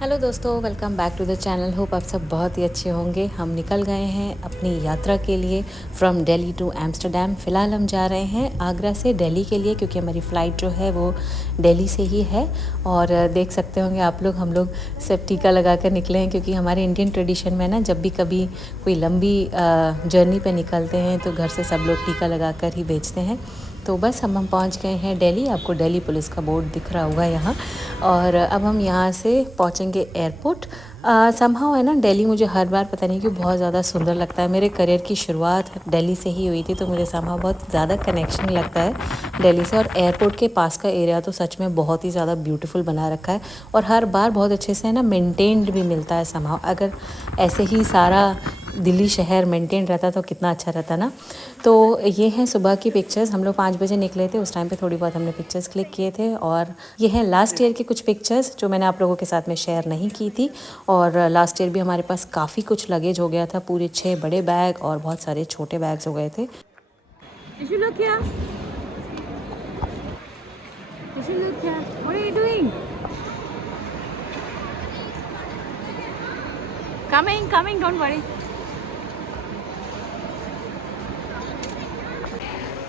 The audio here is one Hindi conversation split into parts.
हेलो दोस्तों, welcome back to the channel. Hope आप सब बहुत ही अच्छे होंगे। हम निकल गए हैं अपनी यात्रा के लिए फ्रॉम दिल्ली टू एम्स्टर्डम। फ़िलहाल हम जा रहे हैं आगरा से दिल्ली के लिए, क्योंकि हमारी फ़्लाइट जो है वो दिल्ली से ही है। और देख सकते होंगे आप लोग, हम लोग सब टीका लगा कर निकले हैं, क्योंकि हमारे इंडियन ट्रेडिशन में ना, जब भी कभी कोई लंबी जर्नी पे निकलते हैं तो घर से सब लोग टीका लगा कर ही भेजते हैं। तो बस हम पहुंच गए हैं दिल्ली। आपको दिल्ली पुलिस का बोर्ड दिख रहा होगा यहाँ। और अब हम यहाँ से पहुँचेंगे एयरपोर्ट। समहाउ है ना, दिल्ली मुझे हर बार पता नहीं क्यों बहुत ज़्यादा सुंदर लगता है। मेरे करियर की शुरुआत दिल्ली से ही हुई थी, तो मुझे समहाउ बहुत ज़्यादा कनेक्शन लगता है दिल्ली से। और एयरपोर्ट के पास का एरिया तो सच में बहुत ही ज़्यादा ब्यूटीफुल बना रखा है, और हर बार बहुत अच्छे से है ना मेंटेन्ड भी मिलता है समहाउ। अगर ऐसे ही सारा दिल्ली शहर मेंटेन रहता तो कितना अच्छा रहता ना। तो ये हैं सुबह की पिक्चर्स। हम लोग 5 बजे निकले थे, उस टाइम पे थोड़ी बहुत हमने पिक्चर्स क्लिक किए थे। और ये हैं लास्ट ईयर की कुछ पिक्चर्स जो मैंने आप लोगों के साथ में शेयर नहीं की थी। और लास्ट ईयर भी हमारे पास काफ़ी कुछ लगेज हो गया था, पूरे 6 बड़े बैग और बहुत सारे छोटे बैग्स हो गए थे। Coming, don't worry.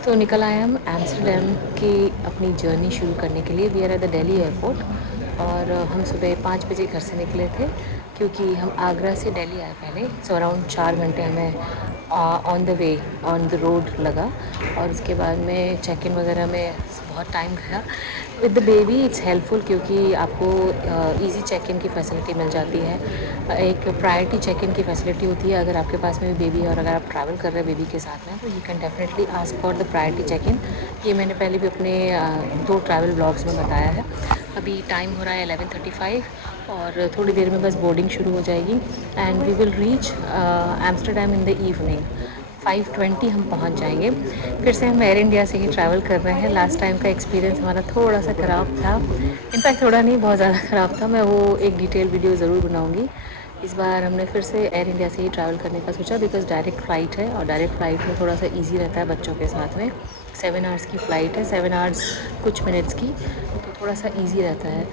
तो निकल आए हम एम्स्टर्डम की अपनी जर्नी शुरू करने के लिए। We are at the Delhi airport. और हम सुबह 5 बजे घर से निकले थे, क्योंकि हम आगरा से दिल्ली आए पहले। सो अराउंड 4 घंटे हमें on the way, on the road लगा। और उसके बाद में चेक इन वगैरह में बहुत टाइम गया। With the baby it's helpful, क्योंकि आपको इजी चेक इन की फैसिलिटी मिल जाती है। एक प्रायोरिटी चेक इन की फैसिलिटी होती है अगर आपके पास में भी बेबी है, और अगर आप ट्रैवल कर रहे हैं बेबी के साथ में, तो you can definitely ask for the priority check in. ये मैंने पहले भी अपने 2 ट्रैवल ब्लॉग्स में बताया है। अभी टाइम हो रहा है 11:35, और थोड़ी देर में बस बोर्डिंग शुरू हो जाएगी। And we will reach Amsterdam in the evening. 5:20 हम पहुंच जाएंगे। फिर से हम एयर इंडिया से ही ट्रैवल कर रहे हैं। लास्ट टाइम का एक्सपीरियंस हमारा थोड़ा सा ख़राब था। इनफैक्ट थोड़ा नहीं, बहुत ज़्यादा ख़राब था। मैं वो एक डिटेल वीडियो ज़रूर बनाऊंगी। इस बार हमने फिर से एयर इंडिया से ही ट्रैवल करने का सोचा, बिकॉज़ डायरेक्ट फ़्लाइट है, और डायरेक्ट फ़्लाइट में थोड़ा सा ईजी रहता है बच्चों के साथ में। 7 आवर्स की फ़्लाइट है, 7 आवर्स कुछ मिनट्स की, तो थोड़ा सा ईजी रहता है।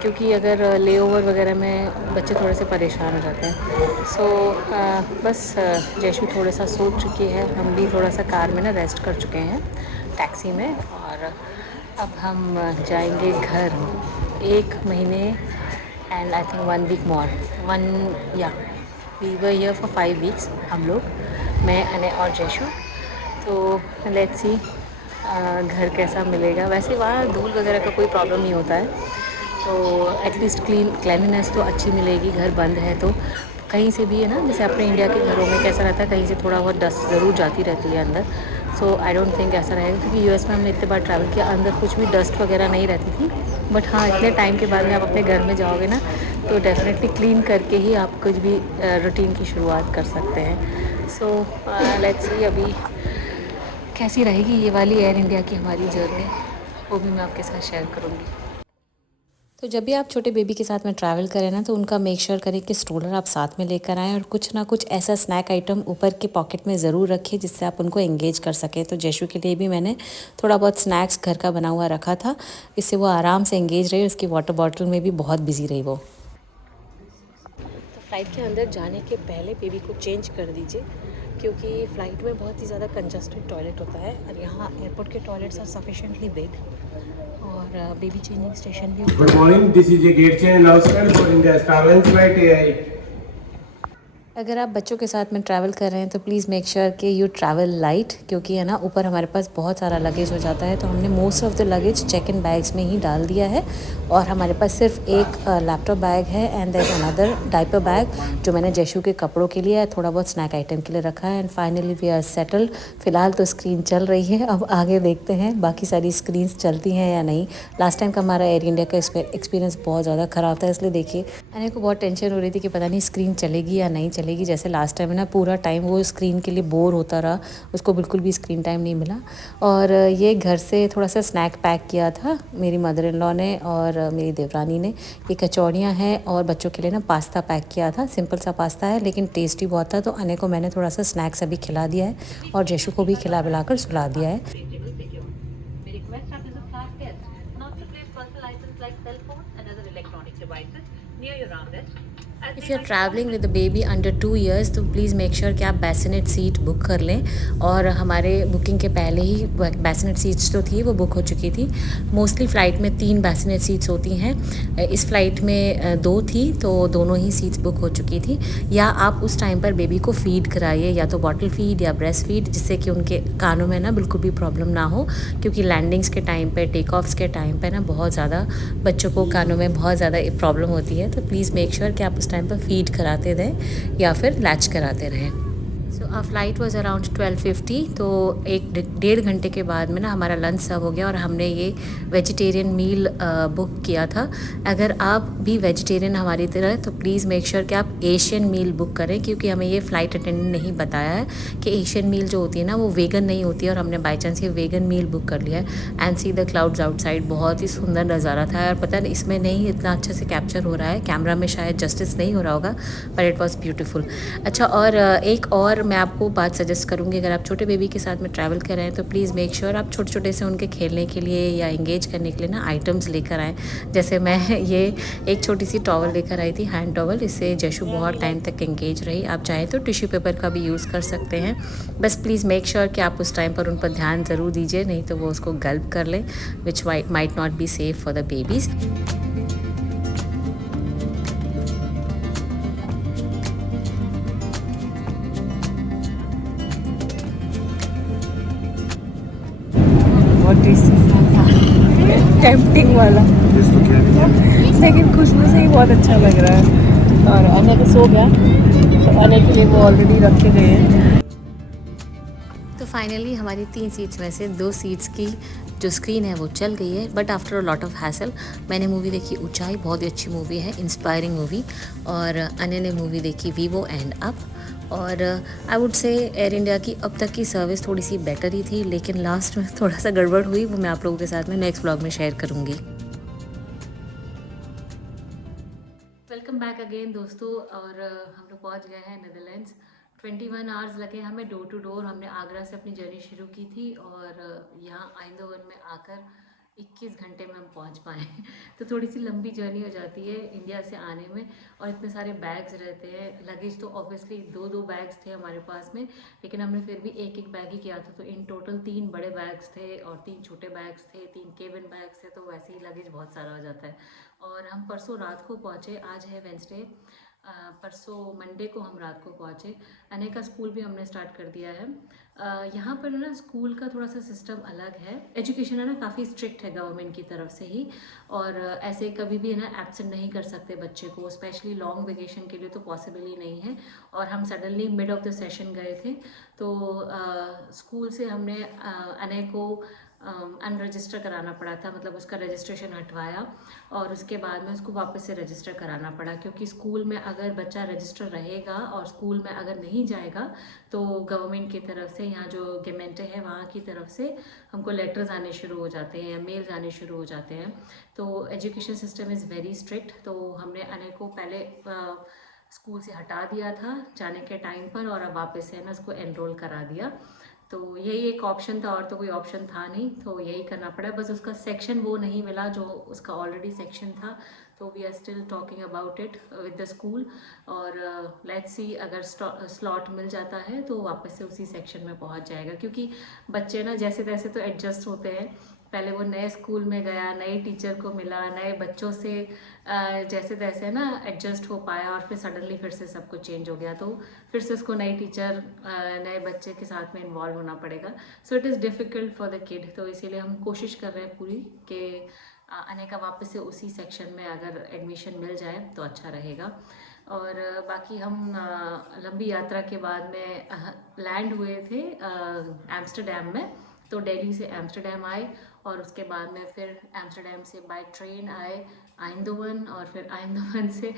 क्योंकि अगर ले ओवर वगैरह में बच्चे थोड़े से परेशान हो जाते हैं। सो बस जैशु थोड़ा सा सो चुकी है, हम भी थोड़ा सा कार में ना रेस्ट कर चुके हैं टैक्सी में। और अब हम जाएंगे घर 1 महीने and I think 1 week more. We were here for 5 weeks हम लोग, मैं अने और जैशु। तो लेट्स सी घर कैसा मिलेगा। वैसे वहाँ धूल वगैरह का कोई प्रॉब्लम नहीं होता है, तो एटलीस्ट क्लीननेस तो अच्छी मिलेगी। घर बंद है तो कहीं से भी है ना, जैसे अपने इंडिया के घरों में कैसा रहता है, कहीं से थोड़ा बहुत डस्ट ज़रूर जाती रहती है अंदर। सो आई डोंट थिंक ऐसा रहेगा, क्योंकि यूएस में हमने इतने बार ट्रैवल किया, अंदर कुछ भी डस्ट वगैरह नहीं रहती थी। बट हाँ, इतने टाइम के बाद में आप अपने घर में जाओगे ना, तो डेफिनेटली क्लीन करके ही आप कुछ भी रूटीन की शुरुआत कर सकते हैं। सो लेट्स सी अभी कैसी रहेगी ये वाली एयर इंडिया की हमारी जर्नी, वो भी मैं आपके साथ शेयर करूँगी। तो जब भी आप छोटे बेबी के साथ में ट्रैवल करें ना, तो उनका मेक श्योर करें कि स्ट्रोलर आप साथ में लेकर आएँ, और कुछ ना कुछ ऐसा स्नैक आइटम ऊपर के पॉकेट में ज़रूर रखें जिससे आप उनको एंगेज कर सकें। तो जैशु के लिए भी मैंने थोड़ा बहुत स्नैक्स घर का बना हुआ रखा था, इससे वो आराम से एंगेज रही। उसकी वाटर बॉटल में भी बहुत बिजी रही वो। तो फ़्लाइट के अंदर जाने के पहले बेबी को चेंज कर दीजिए, क्योंकि फ़्लाइट में बहुत ही ज़्यादा कंजस्टेड टॉयलेट होता है, और यहाँ एयरपोर्ट के टॉयलेट्स आर सफिशेंटली बिग। और बेबी चेंजिंग स्टेशन भी। Good morning. This is a gate change announcement for India's travel flight AI. अगर आप बच्चों के साथ में ट्रैवल कर रहे हैं तो प्लीज़ मेक श्योर कि यू ट्रैवल लाइट, क्योंकि है ना ऊपर हमारे पास बहुत सारा लगेज हो जाता है। तो हमने most of the luggage check in bags में ही डाल दिया है, और हमारे पास सिर्फ एक लैपटॉप बैग है, and there is another diaper bag जो मैंने जैशु के कपड़ों के लिए, थोड़ा बहुत स्नैक आइटम के लिए रखा है। And finally we are settled. फ़िलहाल तो स्क्रीन चल रही है, अब आगे देखते हैं बाकी सारी स्क्रीन्स चलती हैं या नहीं। लास्ट टाइम का हमारा एयर इंडिया का एक्सपीरियंस बहुत ज़्यादा ख़राब था, इसलिए देखिए अने को बहुत टेंशन हो रही थी कि पता नहीं स्क्रीन चलेगी या नहीं चलेगी। जैसे लास्ट टाइम ना पूरा टाइम वो स्क्रीन के लिए बोर होता रहा, उसको बिल्कुल भी स्क्रीन टाइम नहीं मिला। और ये घर से थोड़ा सा स्नैक पैक किया था मेरी मदर इन लॉ ने और मेरी देवरानी ने। ये कचौड़ियाँ हैं, और बच्चों के लिए ना पास्ता पैक किया था। सिंपल सा पास्ता है लेकिन टेस्टी बहुत था। तो अने को मैंने थोड़ा सा स्नैक्स अभी खिला दिया है, और जैशु को भी खिला पिलाकर सुला दिया है। We request that as a class guest not to place personal items like cell phones and other electronic devices if you are travelling with the baby under 2 years तो प्लीज़ मेक श्योर कि आप बैसिनेट सीट बुक कर लें। और हमारे बुकिंग के पहले ही बैसिनेट सीट्स जो थी वो बुक हो चुकी थी। मोस्टली फ़्लाइट में 3 बैसिनेट सीट्स होती हैं, इस फ़्लाइट में 2 थी, तो दोनों ही सीट्स बुक हो चुकी थी। या आप उस टाइम पर बेबी को फ़ीड कराइए, या तो बॉटल फ़ीड या ब्रेस्ट फ़ीड, जिससे कि उनके कानों में ना बिल्कुल भी प्रॉब्लम ना हो, क्योंकि लैंडिंग्स के टाइम पे, टेक ऑफ्स के टाइम पे ना बहुत ज़्यादा बच्चों को कानों में बहुत ज़्यादा प्रॉब्लम होती है। तो प्लीज़ मेक श्योर कि आप उस टाइम पर फ़ीड कराते रहें या फिर लैच कराते रहें। So our flight was around 12:50, तो 1-1.5 घंटे के बाद में ना हमारा लंच सर्व हो गया और हमने ये वेजिटेरियन मील बुक किया था। अगर आप भी वेजिटेरियन हमारी तरह, तो प्लीज़ मेक श्योर कि आप एशियन मील बुक करें, क्योंकि हमें ये फ़्लाइट अटेंडेंट नहीं बताया है कि एशियन मील जो होती है ना वो वेगन नहीं होती है, और हमने बाई चांस ये वेगन मील बुक कर लिया है। And see the clouds outside, बहुत ही सुंदर नज़ारा था यार। पता नहीं इसमें नहीं इतना अच्छे से कैप्चर हो रहा है, कैमरा में शायद जस्टिस नहीं हो रहा होगा, पर इट वॉज़ ब्यूटीफुल। अच्छा, और एक और मैं आपको बात सजेस्ट करूँगी, अगर आप छोटे बेबी के साथ में ट्रैवल कर रहे हैं तो प्लीज़ मेक श्योर आप छोटे छोटे से उनके खेलने के लिए या इंगेज करने के लिए ना आइटम्स लेकर आएँ। जैसे मैं ये एक छोटी सी टॉवल लेकर आई थी, हैंड टॉवल, इससे जशु बहुत टाइम तक इंगेज रही। आप चाहें तो टिश्यू पेपर का भी यूज़ कर सकते हैं। बस प्लीज़ मेक श्योर कि आप उस टाइम पर उन पर ध्यान ज़रूर दीजिए, नहीं तो वो उसको गल्प कर लें, which might not be safe for the babies. बहुत टेस्टी था, टेम्पटिंग वाला, लेकिन खुशबू से ही बहुत अच्छा लग रहा है। और अने तो सो गया, तो अने के लिए वो ऑलरेडी रखे गए हैं। तो फाइनली हमारी 3 सीट्स में से 2 सीट्स की जो स्क्रीन है वो चल गई है, but after a lot of hassle. मैंने मूवी देखी ऊंचाई, बहुत ही अच्छी मूवी है, इंस्पायरिंग मूवी। और अने ने मूवी देखी वीवो एंड अप। और I would say Air India की अब तक की सर्विस थोड़ी सी बेटर ही थी, लेकिन लास्ट में थोड़ा सा गड़बड़ हुई, वो मैं आप लोगों के साथ में नेक्स्ट व्लॉग में शेयर करूँगी। वेलकम बैक अगेन दोस्तों, और हम लोग पहुँच गए हैं नेदरलैंड्स। 21 आवर्स लगे हमें डोर टू डोर। हमने आगरा से अपनी जर्नी शुरू की थी, और यहाँ आइंदोवन में आकर 21 घंटे में हम पहुँच पाए तो थोड़ी सी लंबी जर्नी हो जाती है इंडिया से आने में, और इतने सारे बैग्स रहते हैं। लगेज तो ऑब्वियसली 2-2 बैग्स थे हमारे पास में, लेकिन हमने फिर भी एक एक बैग ही किया था। तो इन टोटल 3 बड़े बैग्स थे और 3 छोटे बैग्स थे, 3 केबिन बैग्स थे, तो वैसे ही लगेज बहुत सारा हो जाता है। और हम परसों रात को पहुँचे, आज है वेंसडे, परसों मंडे को हम रात को पहुँचे। अने का स्कूल भी हमने स्टार्ट कर दिया है। यहाँ पर ना स्कूल का थोड़ा सा सिस्टम अलग है, एजुकेशन है ना काफ़ी स्ट्रिक्ट है गवर्नमेंट की तरफ से ही, और ऐसे कभी भी है ना एब्सेंट नहीं कर सकते बच्चे को, स्पेशली लॉन्ग वेकेशन के लिए तो पॉसिबल ही नहीं है। और हम suddenly mid of the session गए थे, तो स्कूल से हमने अने को अनरजिस्टर कराना पड़ा था, मतलब उसका रजिस्ट्रेशन हटवाया और उसके बाद में उसको वापस से रजिस्टर कराना पड़ा, क्योंकि स्कूल में अगर बच्चा रजिस्टर रहेगा और स्कूल में अगर नहीं जाएगा तो गवर्नमेंट की तरफ से, यहाँ जो गेमेंटे है वहाँ की तरफ से हमको लेटर्स आने शुरू हो जाते हैं, मेल्स आने शुरू हो जाते हैं। तो education system is very strict. तो हमने अने को पहले स्कूल से हटा दिया था जाने के टाइम पर, और अब वापस से ना उसको एनरोल करा दिया। तो यही एक ऑप्शन था, और तो कोई ऑप्शन था नहीं, तो यही करना पड़ा। बस उसका सेक्शन वो नहीं मिला जो उसका ऑलरेडी सेक्शन था, तो we are still talking about it with the school. और लेट्स सी, अगर स्लॉट मिल जाता है तो वापस से उसी सेक्शन में पहुंच जाएगा, क्योंकि बच्चे ना जैसे तैसे तो एडजस्ट होते हैं। पहले वो नए स्कूल में गया, नए टीचर को मिला, नए बच्चों से जैसे तैसे ना एडजस्ट हो पाया, और फिर सडनली फिर से सब कुछ चेंज हो गया, तो फिर से उसको नई टीचर नए बच्चे के साथ में इन्वॉल्व होना पड़ेगा। So it is difficult for the kid. तो इसीलिए हम कोशिश कर रहे हैं पूरी कि अने का वापस से उसी सेक्शन में अगर एडमिशन मिल जाए तो अच्छा रहेगा। और बाकी हम लंबी यात्रा के बाद में लैंड हुए थे एम्स्टरडैम में। तो दिल्ली से एम्स्टरडैम आए, और उसके बाद में फिर एम्स्टरडैम से बाय ट्रेन आए आइंदोवन, और फिर आइंदोवन से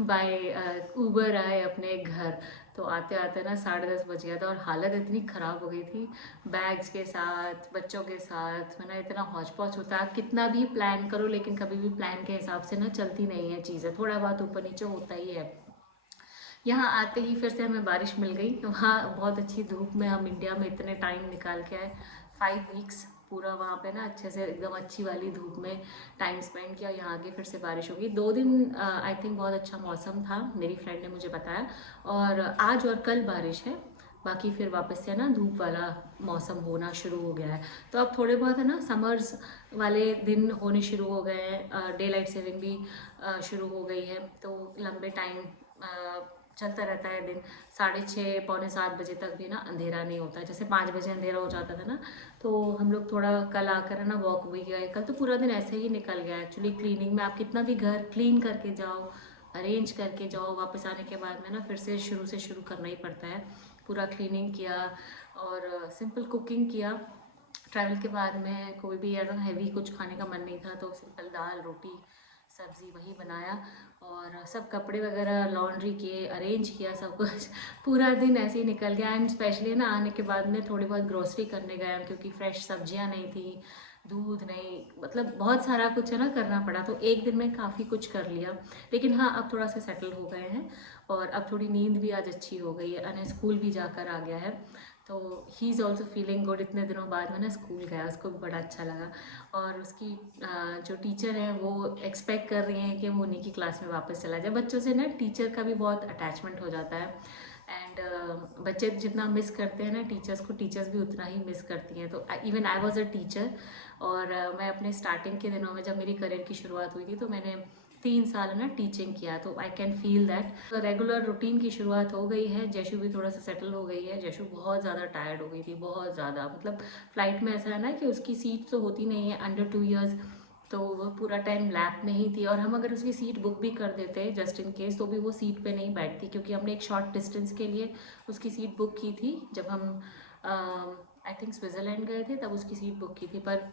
बाय ऊबर आए अपने घर। तो आते आते ना 10:30 बज गया था, और हालत इतनी ख़राब हो गई थी बैग्स के साथ, बच्चों के साथ। मैंने इतना हौच पौच होता है, कितना भी प्लान करो लेकिन कभी भी प्लान के हिसाब से ना चलती नहीं है चीज़ें, थोड़ा बहुत ऊपर नीचे होता ही है। यहाँ आते ही फिर से हमें बारिश मिल गई। वहाँ बहुत अच्छी धूप में हम इंडिया में इतने टाइम निकाल के आए, 5 वीक्स पूरा वहाँ पे ना अच्छे से एकदम अच्छी वाली धूप में टाइम स्पेंड किया। यहाँ आके फिर से बारिश हो गई। 2 दिन आई थिंक बहुत अच्छा मौसम था, मेरी फ्रेंड ने मुझे बताया। और आज और कल बारिश है, बाकी फिर वापस से ना धूप वाला मौसम होना शुरू हो गया है। तो अब थोड़े बहुत है ना समर्स वाले दिन होने शुरू हो गए हैं, डे लाइट सेविंग भी शुरू हो गई है, तो लंबे टाइम चलता रहता है दिन। 6:30 पौने 7 बजे तक भी ना अंधेरा नहीं होता है। जैसे 5 बजे अंधेरा हो जाता था ना, तो हम लोग थोड़ा कल आकर है ना वॉक भी गए। कल तो पूरा दिन ऐसे ही निकल गया एक्चुअली। क्लीनिंग में आप कितना भी घर क्लीन करके जाओ, अरेंज करके जाओ, वापस आने के बाद में ना फिर से शुरू करना ही पड़ता है। पूरा क्लीनिंग किया और सिंपल कुकिंग किया। ट्रैवल के बाद में कोई भी अगर हैवी कुछ खाने का मन नहीं था तो सिंपल दाल रोटी सब्ज़ी वही बनाया, और सब कपड़े वगैरह लॉन्ड्री किए, अरेंज किया सब कुछ। पूरा दिन ऐसे ही निकल गया। एंड स्पेशली ना आने के बाद में थोड़ी बहुत ग्रोसरी करने गए हम, क्योंकि फ्रेश सब्जियां नहीं थी, दूध नहीं, मतलब बहुत सारा कुछ है ना करना पड़ा। तो एक दिन में काफ़ी कुछ कर लिया। लेकिन हाँ, अब थोड़ा सा सेटल हो गए हैं और अब थोड़ी नींद भी आज अच्छी हो गई है। अने स्कूल भी जाकर आ गया है, तो he is also feeling good. इतने दिनों बाद में ना स्कूल गया, उसको भी बड़ा अच्छा लगा। और उसकी जो टीचर हैं वो एक्सपेक्ट कर रही हैं कि वो उन्हीं की क्लास में वापस चला जाए। बच्चों से ना टीचर का भी बहुत अटैचमेंट हो जाता है। एंड बच्चे जितना मिस करते हैं ना टीचर्स को, टीचर्स भी उतना ही मिस करती हैं। तो even I was a teacher, और मैं अपने स्टार्टिंग के दिनों में जब मेरी करियर की शुरुआत हुई थी तो मैंने 3 साल ना टीचिंग किया, तो I can feel that. Regular routine की शुरुआत हो गई है। जैशु भी थोड़ा सा सेटल हो गई है। जैशु बहुत ज़्यादा टायर्ड हो गई थी, बहुत ज़्यादा। मतलब फ़्लाइट में ऐसा है ना कि उसकी सीट तो होती नहीं है, अंडर 2 ईयर्स, तो वो पूरा टाइम लैप में ही थी। और हम अगर उसकी सीट बुक भी कर देते जस्ट इन केस, तो भी वो सीट पे नहीं बैठती, क्योंकि हमने एक शॉर्ट डिस्टेंस के लिए उसकी सीट बुक की थी। जब हम आई थिंक स्विट्ज़रलैंड गए थे तब उसकी सीट बुक की थी, पर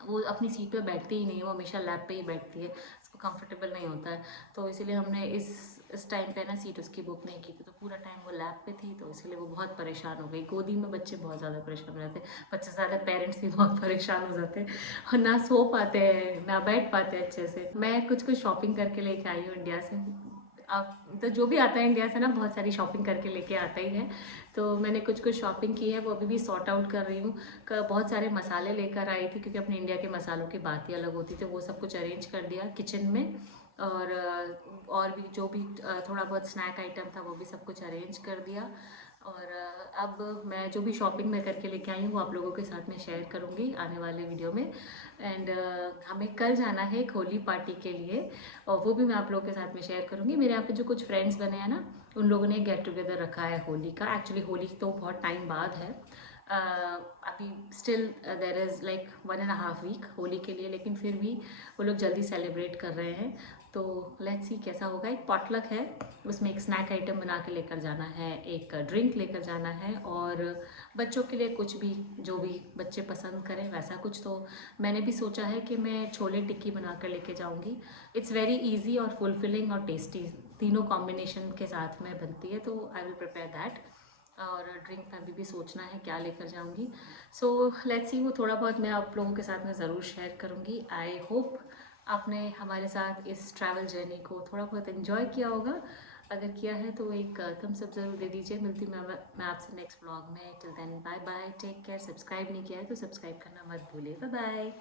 वो अपनी सीट पे बैठती ही नहीं है, वो हमेशा लैप पे ही बैठती है, उसको कंफर्टेबल नहीं होता है। तो इसीलिए हमने इस टाइम पे ना सीट उसकी बुक नहीं की थी। तो पूरा टाइम वो लैप पे थी, तो इसीलिए वो बहुत परेशान हो गई। गोदी में बच्चे बहुत ज़्यादा परेशान हो जाते हैं, बच्चे से ज़्यादा पेरेंट्स भी बहुत परेशान हो जाते हैं, और ना सो पाते हैं ना बैठ पाते हैं अच्छे से। मैं कुछ शॉपिंग करके लेके आई हूँ इंडिया से। अब तो जो भी आता है इंडिया से ना बहुत सारी शॉपिंग करके लेके आता ही है। तो मैंने कुछ शॉपिंग की है, वो अभी भी सॉर्ट आउट कर रही हूँ। बहुत सारे मसाले लेकर आई थी, क्योंकि अपने इंडिया के मसालों की बात ही अलग होती थी। वो सब कुछ अरेंज कर दिया किचन में, और भी जो भी थोड़ा बहुत स्नैक आइटम था वो भी सब कुछ अरेंज कर दिया। और अब मैं जो भी शॉपिंग मैं करके लेके आई हूँ वो आप लोगों के साथ में शेयर करूँगी आने वाले वीडियो में। एंड हमें कल जाना है एक होली पार्टी के लिए, और वो भी मैं आप लोगों के साथ में शेयर करूँगी। मेरे यहाँ पे जो कुछ फ्रेंड्स बने हैं ना, उन लोगों ने गेट टुगेदर रखा है होली का। एक्चुअली होली तो बहुत टाइम बाद है, अभी still there is like 1.5 week Holi के लिए, लेकिन फिर भी वो लोग जल्दी सेलिब्रेट कर रहे हैं। तो लेट्स सी कैसा होगा। एक पॉटलक है, उसमें एक स्नैक आइटम बना के लेकर जाना है, एक ड्रिंक लेकर जाना है, और बच्चों के लिए कुछ भी जो भी बच्चे पसंद करें वैसा कुछ। तो मैंने भी सोचा है कि मैं छोले टिक्की बना कर लेके जाऊँगी। इट्स वेरी ईजी और फुलफिलिंग और टेस्टी, तीनों कॉम्बिनेशन के साथ में बनती है, तो आई विल प्रिपेयर दैट। और ड्रिंक में अभी भी सोचना है क्या लेकर जाऊंगी। सो लेट्स सी, वो थोड़ा बहुत मैं आप लोगों के साथ में ज़रूर शेयर करूंगी। आई होप आपने हमारे साथ इस ट्रैवल जर्नी को थोड़ा बहुत इन्जॉय किया होगा। अगर किया है तो एक थम्स अप ज़रूर दे दीजिए। मिलती मैं आपसे नेक्स्ट व्लॉग में। Till then bye bye, take care. Subscribe नहीं किया है तो सब्सक्राइब करना मत भूलिए। Bye bye.